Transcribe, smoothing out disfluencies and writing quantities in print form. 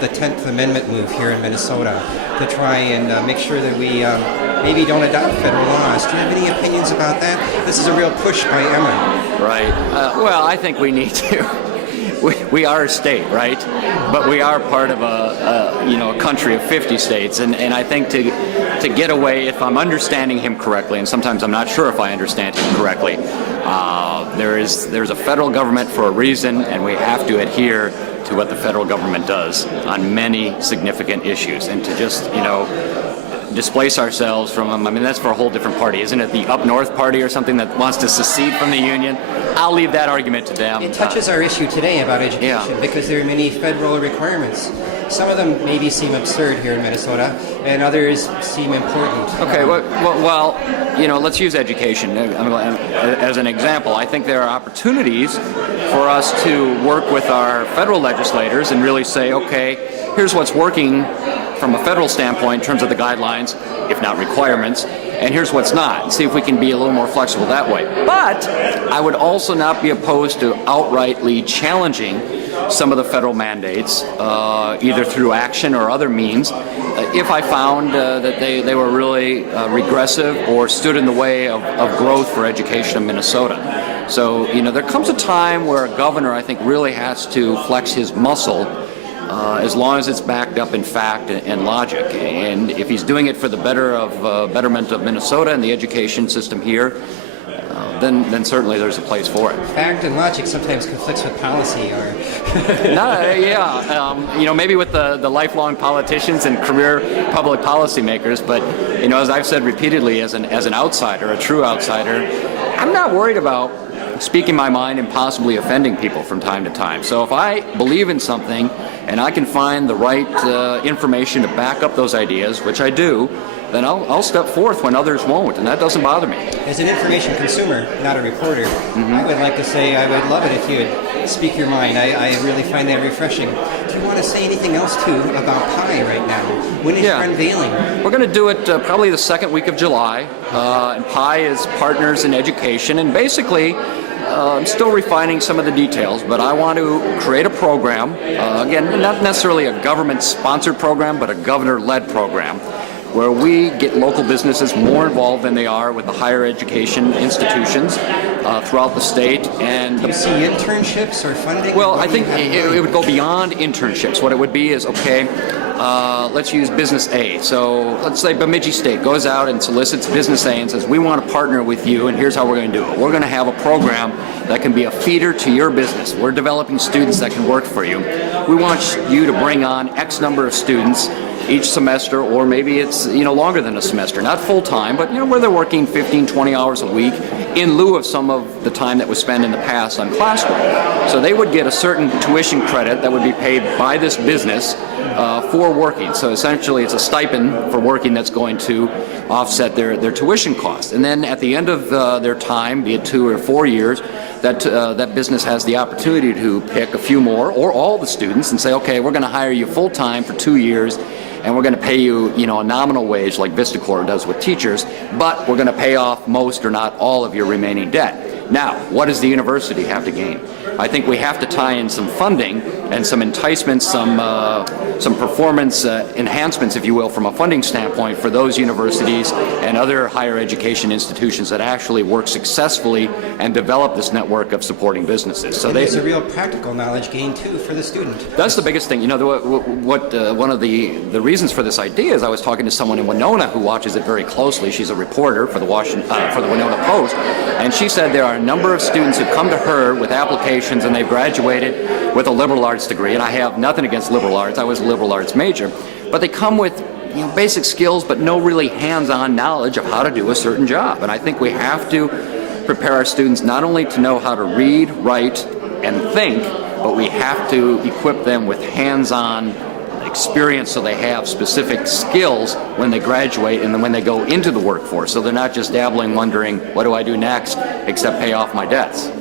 the 10th Amendment move here in Minnesota to try and make sure that we maybe don't adopt federal laws. Do you have any opinions about that? This is a real push by Emmer. Right. Well, I think we need to. We are a state, right? But we are part of a country of 50 states, and I think to get away, if I'm understanding him correctly, and sometimes I'm not sure if I understand him correctly, there's a federal government for a reason, and we have to adhere to what the federal government does on many significant issues, and to just displace ourselves from them. I mean, that's for a whole different party. Isn't it the Up North Party or something that wants to secede from the Union? I'll leave that argument to them. It touches our issue today about education because there are many federal requirements. Some of them maybe seem absurd here in Minnesota, and others seem important. Okay, well, let's use education as an example. I think there are opportunities for us to work with our federal legislators and really say, okay, here's what's working from a federal standpoint in terms of the guidelines, if not requirements, and here's what's not, and see if we can be a little more flexible that way. But I would also not be opposed to outrightly challenging some of the federal mandates, either through action or other means, if I found that they were really regressive or stood in the way of growth for education in Minnesota. So, there comes a time where a governor, I think, really has to flex his muscle as long as it's backed up in fact and logic. And if he's doing it for the betterment of Minnesota and the education system here, then certainly there's a place for it. Fact and logic sometimes conflicts with policy, or maybe with the lifelong politicians and career public policymakers. But as I've said repeatedly, as an outsider, a true outsider, I'm not worried about speaking my mind and possibly offending people from time to time. So if I believe in something and I can find the right information to back up those ideas, which I do, then I'll step forth when others won't, and that doesn't bother me. As an information consumer, not a reporter, I would like to say I would love it if you would speak your mind. I really find that refreshing. Do you want to say anything else, too, about PI right now? When is your unveiling? We're going to do it probably the second week of July, and PI is Partners in Education, and basically I'm still refining some of the details, but I want to create a program, again, not necessarily a government-sponsored program, but a governor-led program, where we get local businesses more involved than they are with the higher education institutions throughout the state. And do you see internships or funding? Well, I think it would go beyond internships. What it would be is, let's use business A. So let's say Bemidji State goes out and solicits business A and says, we want to partner with you, and here's how we're going to do it. We're going to have a program that can be a feeder to your business. We're developing students that can work for you. We want you to bring on X number of students each semester, or maybe it's longer than a semester, not full-time, but where they're working 15, 20 hours a week in lieu of some of the time that was spent in the past on classwork. So they would get a certain tuition credit that would be paid by this business for working. So essentially it's a stipend for working that's going to offset their tuition costs. And then at the end of their time, be it 2 or 4 years, that business has the opportunity to pick a few more or all the students and say, okay, we're going to hire you full-time for 2 years, and we're going to pay you, a nominal wage like VistaCorp does with teachers, but we're going to pay off most or not all of your remaining debt. Now, what does the university have to gain? I think we have to tie in some funding and some enticements, some performance enhancements, if you will, from a funding standpoint for those universities and other higher education institutions that actually work successfully and develop this network of supporting businesses. So there's a real practical knowledge gain too for the student. That's the biggest thing. One of the reasons for this idea is I was talking to someone in Winona who watches it very closely. She's a reporter for the Winona Post, and she said there are a number of students who come to her with applications and they've graduated with a liberal arts degree, and I have nothing against liberal arts. I was a liberal arts major, but they come with basic skills but no really hands-on knowledge of how to do a certain job. And I think we have to prepare our students not only to know how to read, write, and think, but we have to equip them with hands-on experience so they have specific skills when they graduate and then when they go into the workforce, so they're not just dabbling, wondering, what do I do next, except pay off my debts.